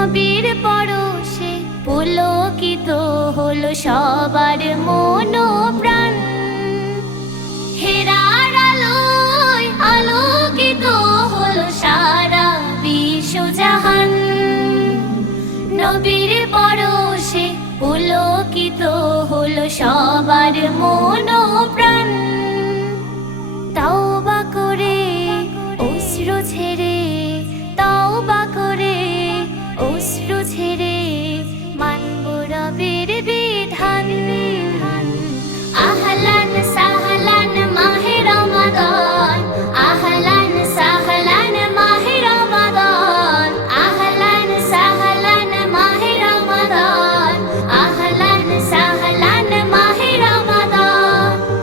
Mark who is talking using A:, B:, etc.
A: নবীর পরশে পুলকিত হলো সবার মন প্রাণ হেরার আলোয় আলোকিত হলো সারা বিশ্বজাহান নবীর পরশে পুলকিত হলো সবার মন প্রাণ